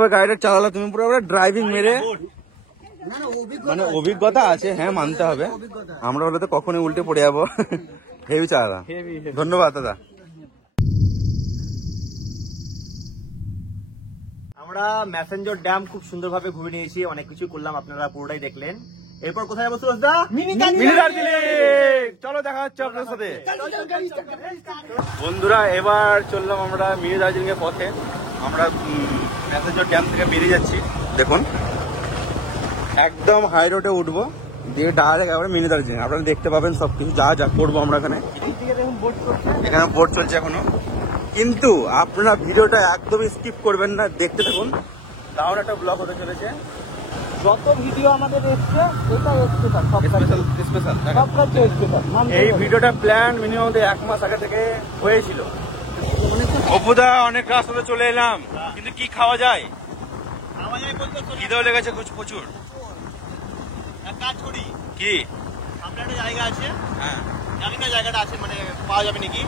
ভাবে গাড়িটা চালালো তুমি, পুরো ড্রাইভিং মেরে। মানে অভিজ্ঞতা আছে, হ্যাঁ মানতে হবে। আমরা হলে তো কখনোই উল্টে পড়ে যাবো। হেভি চালা, ধন্যবাদ দাদা। আমরা ম্যাসেঞ্জর ড্যাম খুব সুন্দরভাবে ঘুরে নিয়েছি, অনেক কিছু করলাম, আপনারা পুরোটাই দেখলেন। এরপর কোথায় যাবো সুরজদা? মিনি দার্জিলিং। চলো দেখা হচ্ছে আপনার সাথে। বন্ধুরা এবার চললাম আমরা মিনি দার্জিলিং এর পথে। আমরা ম্যাসেঞ্জর ড্যাম থেকে বেরিয়ে যাচ্ছি। দেখুন একদম হাই রোডে উঠবো, দিয়ে ডাইরেক্ট একেবারে মিনি দার্জিলিং। আপনারা দেখতে পাবেন সবকিছু যা যা করবো আমরা এখানে। এখানে বোট চলছে এখনো, কিন্তু আপনারা ভিডিওটা একদমই স্কিপ করবেন না, দেখতে থাকুন। দারুণ একটা ব্লগ হতে চলেছে। যত ভিডিও আমাদের এসছে এটা স্পেশাল, স্পেশাল। সবকাছে স্পেশাল। এই ভিডিওটা প্ল্যান মিনিমাম 1 মাস আগে থেকে হয়েছিল। অপুদা অনেক রাস্তাতে চলে এলাম, কিন্তু কি খাওয়া যায়? খিদেও লেগেছে প্রচুর। এক কাজ করি, কি সামনে একটা জায়গা আছে, হ্যাঁ জানি না জায়গাটা আছে মানে পাওয়া যাবে নাকি,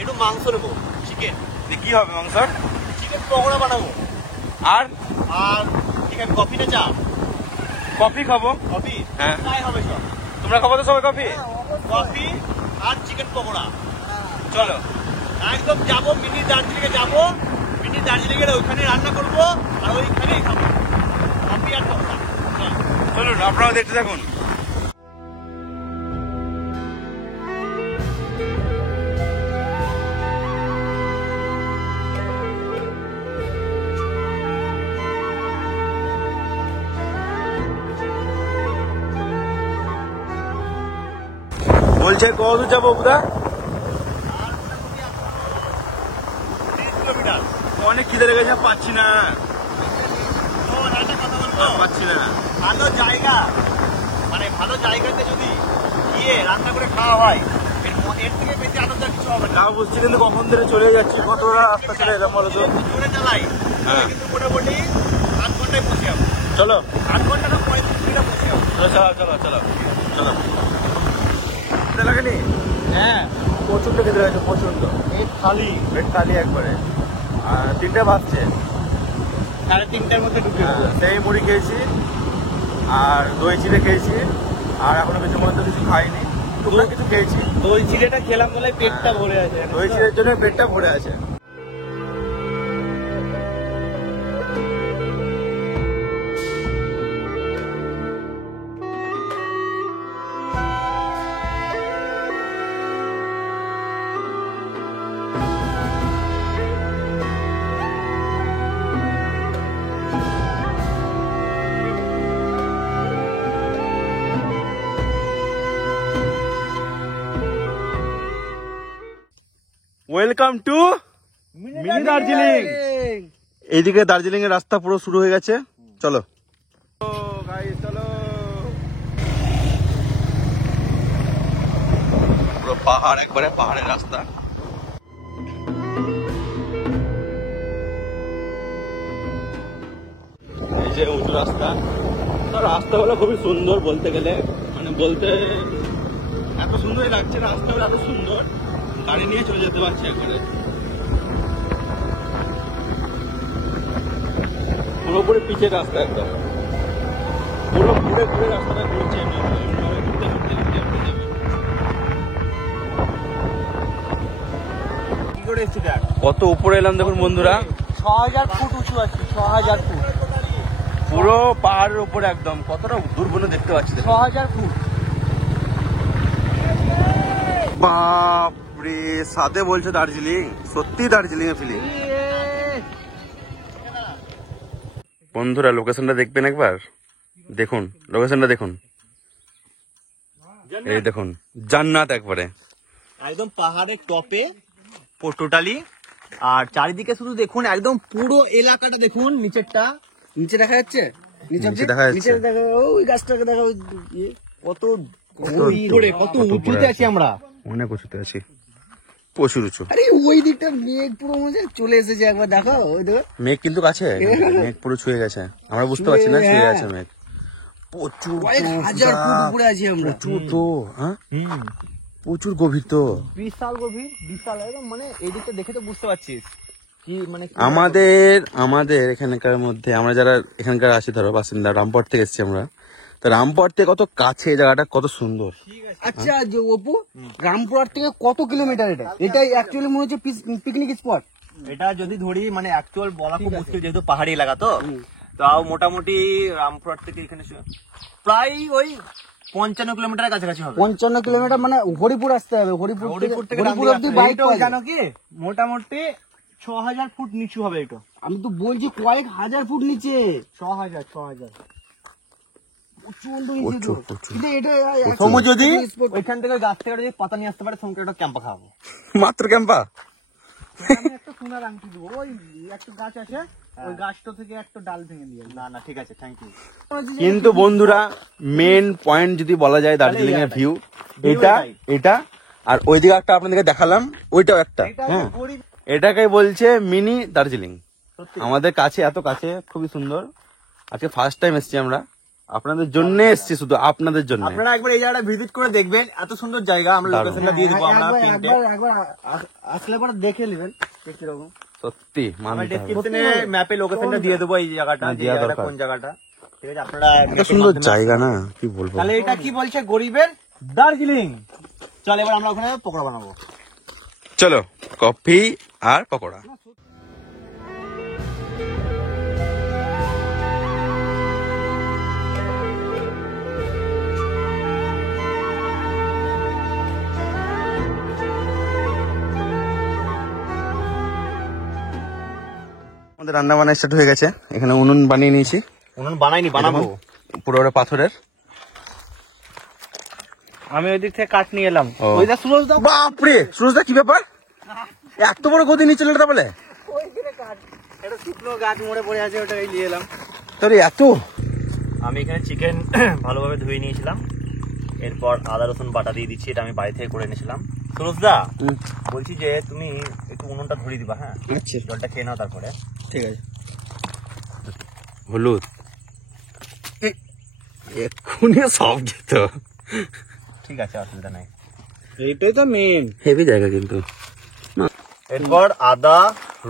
একটু মাংস নেবো, চিকেন। কি হবে মাংস? চিকেন পকোড়া বানাবো। আর আর ঠিক আছে, কফি না চা? কফি খাবো। কফি? হ্যাঁ তাই হবে সব। তোমরা খাবো তো সবাই কফি? কফি আর চিকেন পকোড়া। চলো একদম যাবো মিনি দার্জিলিং এ, যাবো মিনি দার্জিলিং এর ওইখানে রান্না করবো আর ওইখানেই খাবো কফি আর পকোড়া। চলুন আপনারাও দেখতে থাকুন। বলছে কত দূর যাবো বুদা? 30 কিলোমিটার। অনেক খিদে লেগেছে, পাচ্ছি না। একটা কথা বলবো, পাচ্ছি না। ভালো জায়গা মানে ভালো জায়গাতে যদি গিয়ে রান্না করে খাওয়া হয়, এর থেকে বেশি আনন্দ আর কিছু হবে না। তাও বুঝছি, কিন্তু কখন ধরে চলে যাচ্ছি, কতটা রাস্তা চলে এলাম বলো তো। জোরে চালাই কিন্তু মোটামুটি 8 ঘন্টায় পৌঁছে যাবো। চলো 8 ঘন্টা না 35 মিনিটে পৌঁছে যাবো। চলো চলো চলো চলো। খিদে লাগেনি? হ্যাঁ, প্রচন্ড খিদে লাগছে, প্রচন্ড। পেট খালি, পেট খালি একবারে। আর 3টে বাজছে, 3:30টার মধ্যে ঢুকে সেই মুড়ি খেয়েছি আর দই চিড়ে খেয়েছি, আর এখনো কিছু মধ্যে কিছু খাইনি, টুকটাক কিছু খেয়েছি। দই চিড়েটা খেলাম বলে পেটটা ভরে আছে। দই চিড়ের জন্য পেটটা ভরে আছে। Welcome to mini Darjeeling. এইদিকে দার্জিলিং এর রাস্তা পুরো শুরু হয়ে গেছে, চলো চলো। পুরো পাহাড়, একবারে পাহাড়ের রাস্তা। এই যে উঁচু রাস্তা, রাস্তাগুলো খুবই সুন্দর বলতে গেলে, মানে বলতে এত সুন্দরই লাগছে, রাস্তাগুলো এত সুন্দর, গাড়ি নিয়ে চলে যেতে পারছি একবারে। পুরোপুরি পিচের রাস্তা, একদম পুরো ঘুরে ঘুরে রাস্তাটা ঘুরছে। কি করে এসছি দেখ, কত উপরে এলাম দেখুন বন্ধুরা, 6000 ফুট উঁচু আছে, 6000 ফুট পুরো পাহাড়ের উপরে একদম। কতটা দূর পর্যন্ত দেখতে পাচ্ছি, 6000 ফুট। বাপরে, সাথে বলছে দার্জিলিং, সত্যি দার্জিলিং এর ফিলিং। বন্ধুরা লোকেশনটা দেখবেন একবার, দেখুন লোকেশনটা দেখুন, এই দেখুন জান্নাত একবারে, একদম পাহাড়ের টপে টোটালি। আর চারিদিকে শুধু দেখুন, একদম পুরো এলাকাটা দেখুন। নিচেরটা নিচে দেখা যাচ্ছে, নিচে দেখা যাচ্ছে, ওই গাছটাকে দেখা, কত কত উঁচুতে আছি আমরা, অনেক উঁচুতে আছি, প্রচুর উঁচু। আরে ওই দিকটা মেঘ পুরো মনে চলে এসেছে, একবার দেখো ওই দেখো, মেঘ কিন্তু কাছে, মেঘ পুরো ছুঁয়ে গেছে, আমরা বুঝতে পারছি না ছুঁয়ে গেছে মেঘ। প্রচুর, 1000 ফুট উপরে আছি আমরা। প্রচুর তো, হ্যাঁ প্রচুর গভীর তো, বিশাল গভীর, বিশাল একদম, মানে এই দিকটা দেখে তো বুঝতে পারছিস। কি মানে আমাদের এখানকার মধ্যে আমরা যারা এখানকার আছি ধরো বাসিন্দা, রামপুর থেকে এসেছি আমরা, তো রামপুর থেকে কত কাছে এই জায়গাটা, কত সুন্দর। আচ্ছা যে অপু, রামপুরহাট থেকে কত কিলোমিটার এটা? এটাই অ্যাকচুয়ালি মনে হচ্ছে পিকনিক স্পট। এটা যদি ধরি মানে অ্যাকচুয়াল বলা খুব মুশকিল, যেহেতু পাহাড়ি এলাকা তো তাও মোটামুটি রামপুরহাট থেকে এখানে প্রায় ওই 55 কিলোমিটারের কাছাকাছি হবে। 55 কিলোমিটার মানে হরিপুর আসতে হবে। হরিপুর থেকে হরিপুর অব্দি বাইক জানো কি মোটামুটি 6000 ফুট নিচু হবে এটা। আমি তো বলছি কয়েক হাজার ফুট নিচে। 6000 প্রচন্ড নিচে তো। কিন্তু এটা সমু যদি ওইখান থেকে গাছ থেকে যদি পাতা নিয়ে আসতে পারে, সমুকে একটা ক্যাম্পা খাওয়াবো। মাত্র ক্যাম্পা? আমি একটা সোনার আংটি দেবো। ওই একটা গাছ আছে, ওই গাছটা থেকে একটা ডাল ভেঙে দিয়ে। না ঠিক আছে, থ্যাংক ইউ। কিন্তু বন্ধুরা মেন পয়েন্ট যদি বলা যায় দার্জিলিং এর ভিউ এটা আর ওইদিকে একটা আপনাদেরকে দেখালাম, ওইটাও একটা, হ্যাঁ এটাকে বলছে মিনি দার্জিলিং। আমাদের কাছে, এত কাছে, খুবই সুন্দর। আজকে ফার্স্ট টাইম এসেছি আমরা, আপনাদের জন্য এসেছি, শুধু আপনাদের জন্য। আপনারা একবার এই জায়গাটা ভিজিট করে দেখবেন, এত সুন্দর জায়গা। আমরা লোকেশনটা দিয়ে দেবো, আমরা একবার আসলে পরে দেখে নেবেন কিরকম। সত্যি আমরা ডেসক্রিপশনে ম্যাপে লোকেশনটা দিয়ে দেবো, এই জায়গাটা কোন জায়গাটা। ঠিক আছে, আপনারা এত সুন্দর জায়গা না, কি বলবো। তাহলে এটা কি বলছে গরিবের দার্জিলিং। চল এবার আমরা ওখানে পকোড়া বানাবো। চলো, কফি আর পকোড়া। আমাদের রান্না বান্না স্টার্ট হয়ে গেছে। এখানে উনুন বানিয়ে নিয়েছি। উনুন বানাইনি, বানাবো। পুরো ওটা পাথরের। আমি ওই দিক থেকে কাঠ নিয়ে এলাম। ও। ওই দা সুরজ দা, বাপরে সুরজ দা, কি ব্যাপার? এত বড় গদি নিয়ে চলে এটা বলে? ওইখানে কাঠ, একটা শুকনো গাছ মরে পড়ে আছে, ওটাই নিয়ে এলাম। তোরে এত। আমি এখানে চিকেন ভালোভাবে ধুয়ে নিয়েছিলাম, এরপর আদা রসুন বাটা দিয়ে দিচ্ছি। এটা আমি বাড়ি থেকে করে এনেছিলাম। সুরজদা বলছি যে তুমি একটু উনুনটা ধরিয়ে দিবা, হ্যাঁ? আচ্ছা জলটা খেয়ে নাও তারপরে। ঠিক আছে। হলুদ এক্ষুনি সব যেত। ঠিক আছে, অসুবিধা নাই। এইটাই তো মেন। হেভি জায়গা কিন্তু। এরপর আদা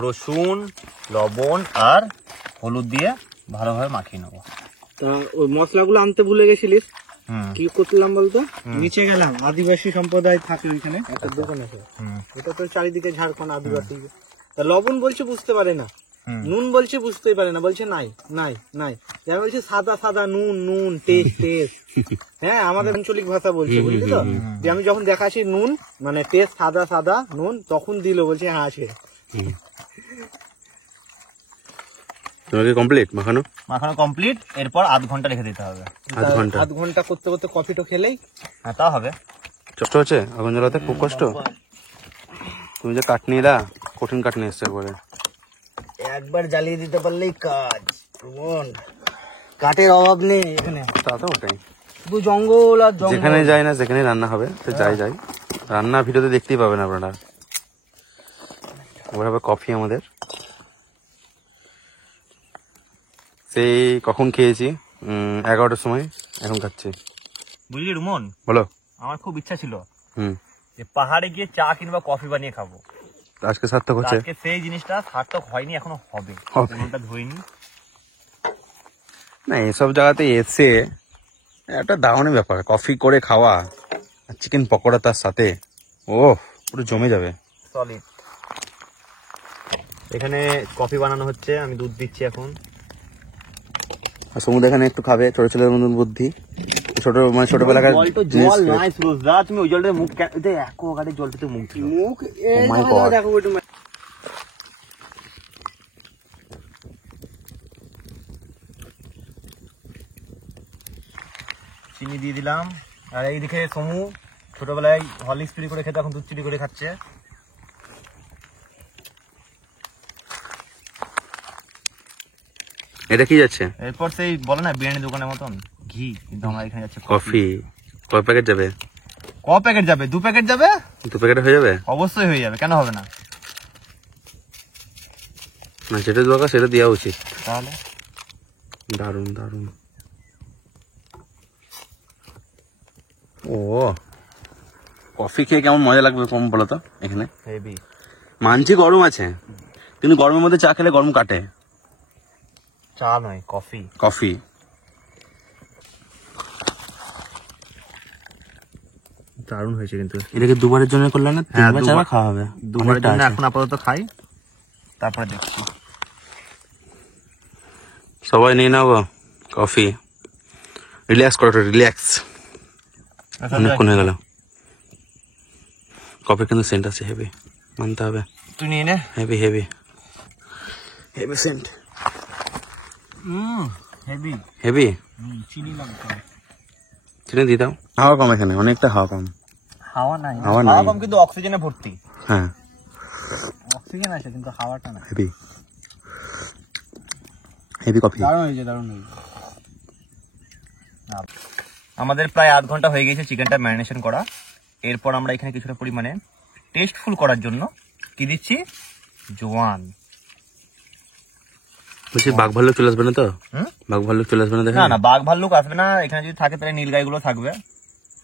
রসুন লবণ আর হলুদ দিয়ে ভালোভাবে মাখিয়ে নেবো। তা ওই মশলাগুলো আনতে ভুলে গেছিলিস, হুম কি করছিলাম বলতো? নিচে গেলাম, আদিবাসী সম্প্রদায় থাকে ওইখানে একটা দোকান আছে। হুম এটা তো চারিদিকে ঝাড়খণ্ড আদিবাসী। তা লবণ বলছে বুঝতে পারে না, হুম। নুন বলছে বুঝতেই পারে না, বলছে নাই নাই নাই। যেমন বলছে সাদা সাদা নুন নুন, টেস্ট টেস্ট। হ্যাঁ, আমাদের আঞ্চলিক ভাষা বলছে, বুঝলি তো? যে আমি যখন দেখাচ্ছি নুন মানে টেস্ট সাদা সাদা নুন, তখন দিল, বলছে হ্যাঁ আছে। তোমাকে কমপ্লিট মাখানো? মাখানো কমপ্লিট। এরপর আধ ঘন্টা রেখে দিতে হবে। আধ ঘন্টা করতে করতে কফিটা খেলেই। হ্যাঁ, তা হবে। কষ্ট হচ্ছে আগুন জ্বালাতে, খুব কষ্ট। তুমি যে কাঠ নিয়ে এলা, কঠিন কাঠ নিয়ে এসছো একবারে। একবার জ্বালিয়ে দিতে পারলেই কাজ। কাঠের অভাব নেই এখানে, তা তো ওটাই। শুধু জঙ্গল আর জঙ্গল। যেখানে যাই না, যেখানে রান্না হবে তো যাই রান্নার ভিডিওতে দেখতেই পাবেন আপনারা। ওর হবে কফি আমাদের, সেই কখন খেয়েছি 11টার সময়, এখন খাচ্ছি। বুঝলি রুমন, বলো। আমার খুব ইচ্ছা ছিল হুম, যে পাহাড়ে গিয়ে চা কিংবা কফি বানিয়ে খাবো। আজকে সার্থক হচ্ছে। আজকে সেই জিনিসটা সার্থক হয়নি, এখনো হবে। হবে। উনুনটা ধুইনি। না, এসব জায়গাতে এসে একটা দারুণ ব্যাপার, কফি করে খাওয়া আর চিকেন পকোড়া তার সাথে, ও পুরো জমে যাবে। সলিড। এখানে কফি বানানো হচ্ছে, আমি দুধ দিচ্ছি এখন। আর সমুদ্র এখানে একটু খাবে, ছোট ছেলের মতন বুদ্ধি, মানে ছোটবেলাকার জল নাই সুরজদা, তুমি ওই জলটা মুখ অ্যাকোয়াগার্ডের জলটাতে মুখ দিও। মুখ Oh my God. দেখো একটু। চিনি দিয়ে দিলাম। আর এইদিকে সমু ছোটবেলায় হরলিক্স চুরি করে খেতে, এখন দুধ চুরি করে খাচ্ছে। এটা কি যাচ্ছে? এরপর সেই বলে না বিরিয়ানি দোকানের মতন ঘি, কিন্তু আমরা এখানে যাচ্ছে কফি। কয় প্যাকেট যাবে? ক প্যাকেট যাবে? 2 প্যাকেট যাবে। 2 প্যাকেট হয়ে যাবে? অবশ্যই হয়ে যাবে, কেন হবে না? না, যেটা দরকার সেটা দেওয়া উচিত। তাহলে দারুন দারুন। ও, কফি খেয়ে কেমন মজা লাগবে কম বলো তো। এখানে হেভি। মানছি গরম আছে, কিন্তু গরমের মধ্যে চা খেলে গরম কাটে। চা নয়, কফি। কফি। দারুণ হয়েছে কিন্তু। এটাকে দুবারের জন্য করলে না? হ্যাঁ, তিনবার চারবার খাওয়া হবে। দুবারের জন্য এখন আপাতত খাই, তারপরে দেখছি। সবাই নিয়ে নাও কফি, রিল্যাক্স করো, রিল্যাক্স। অনেকক্ষণ হয়ে গেল। কফির কিন্তু সেন্ট আছে হেভি, মানতে হবে। তুই নিয়ে নে। Heavy heavy heavy Saint. Heavy heavy. চিনি লাগবে। চিনি দিয়ে দাও। হাওয়া কম এখানে, অনেকটা হাওয়া কম। হাওয়া নাই, হাওয়া নাই। হাওয়া কম কিন্তু অক্সিজেনে ভর্তি। হ্যাঁ, অক্সিজেন আছে কিন্তু হাওয়াটা না। Heavy heavy coffee. দারুণ হয়েছে, দারুণ হয়েছে। আমাদের প্রায় 8 ঘন্টা হয়ে গেছে চিকেনটা ম্যারিনেশন করা। এরপর আমরা এখানে কিছুটা পরিমাণে টেস্টফুল করার জন্য কি দিচ্ছি, জোয়ান। বলছি বাঘ ভাল্লুক চলে আসবে না তো? বাঘ ভাল্লুক চলে আসবে না? দেখেন না না, বাঘ ভাল্লুক আসবে না। এখানে যদি থাকে তাহলে নীল গাইগুলো থাকবে,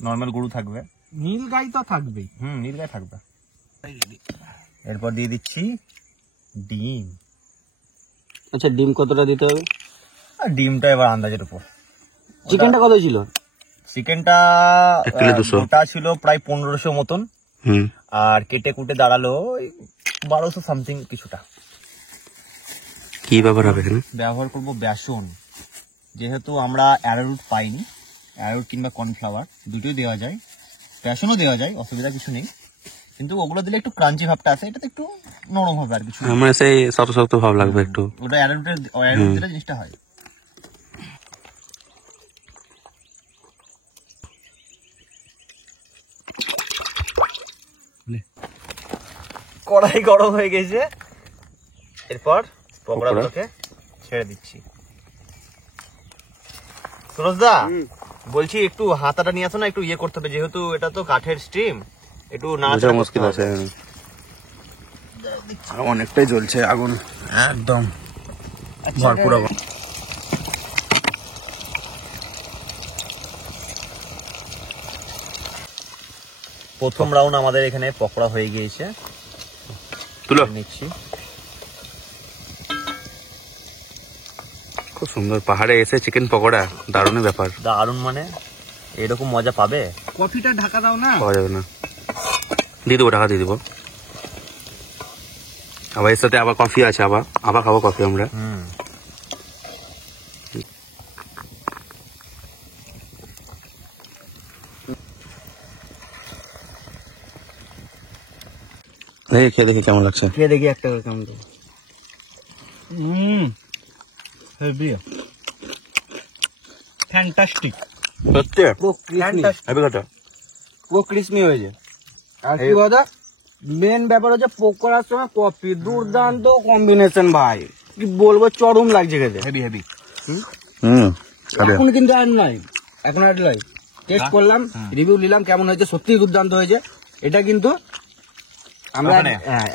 নর্মাল গরু থাকবে। নীল গাই তো থাকবেই। নীল গাই থাকবে। এরপর দিয়ে দিচ্ছি ডিম। আচ্ছা, ডিম কতটা দিতে হবে? আর ডিমটা এবার আন্দাজের উপর। চিকেনটা কত ছিল? চিকেনটা 1 কিলো 200 ওটা ছিল প্রায় 1500 মতন। আর কেটে কুটে দাঁড়ালো 1200 সামথিং কিছুটা। কি ব্যবহার হবে এখানে? ব্যবহার করব বেসন। যেহেতু আমরা অ্যারোরুট পাইনি, অ্যারোরুট কিংবা কর্নফ্লাওয়ার দুটোই দেওয়া যায়, বেসনও দেওয়া যায়, অসুবিধা কিছু নেই। কিন্তু ওগুলো দিলে একটু ক্রাঞ্চি ভাবটা আছে, এটাতে একটু নরম হবে আর কিছু। আমার সেই শক্ত শক্ত ভাব লাগবে একটু। ওটা অ্যারোরুট দিলে জিনিসটা হয়। কড়াই গরম হয়ে গেছে, এরপর পকোড়াগুলোকে ছেড়ে দিচ্ছি। সুরজদা, বলছি একটু হাতাটা নিয়ে আসো না, একটু ইয়ে করতে হবে, যেহেতু এটা তো কাঠের স্টিম, একটু নাড়াচাড়া মুশকিল আছে। অনেকটাই জ্বলছে আগুন, একদম ভরপুর আগুন। প্রথম রাউন্ড আমাদের এখানে পকোড়া হয়ে গিয়েছে, তুলো নিচ্ছি। খুব সুন্দর, পাহাড়ে এসে চিকেন পকোড়া, দারুণ ব্যাপার। দারুণ মানে এরকম মজা পাবে? কফিটা ঢাকা দাও না। পাওয়া যাবে না, দিয়ে দেবো, ঢাকা দিয়ে দেবো। আবার এর সাথে আবার কফি আছে, আবার খাবো কফি আমরা। দেখি খেয়ে দেখি কেমন লাগছে। খেয়ে দেখি একটা করে কেমন লাগে। Heavy, fantastic. সত্যি ফ্যান্টাস্টিক, হেভি কথা। পুরো ক্রিসমি হয়েছে। আর কি কথা, মেন ব্যাপার হচ্ছে পকোড়ার সময় কফি, দুর্দান্ত কম্বিনেশন ভাই, কি বলবো, চরম লাগছে খেতে। Heavy heavy. এখন কিন্তু আর নয়, এখন আর নয়, টেস্ট করলাম, রিভিউ নিলাম কেমন হয়েছে, সত্যি দুর্দান্ত হয়েছে। এটা কিন্তু আমরা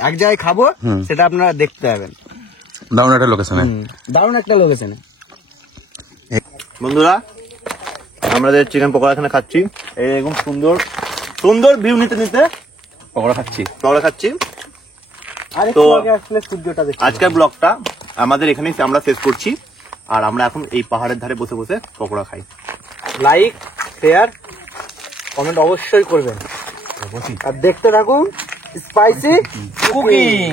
এক জায়গায় খাবো, সেটা আপনারা দেখতে পাবেন। দারুণ একটা লোকেশনে, দারুণ একটা লোকেশনে। বন্ধুরা, আমাদের চিকেন পকোড়া এখানে খাচ্ছি, এরকম সুন্দর সুন্দর ভিউ নিতে নিতে পকোড়া খাচ্ছি। তো সূর্যটা দেখি। আজকের ব্লগটা আমাদের এখানেই আমরা শেষ করছি। আর আমরা এখন এই পাহাড়ের ধারে বসে বসে পকোড়া খাই। লাইক, শেয়ার, কমেন্ট অবশ্যই করবেন, আর দেখতে থাকুন স্পাইসি কুকিং।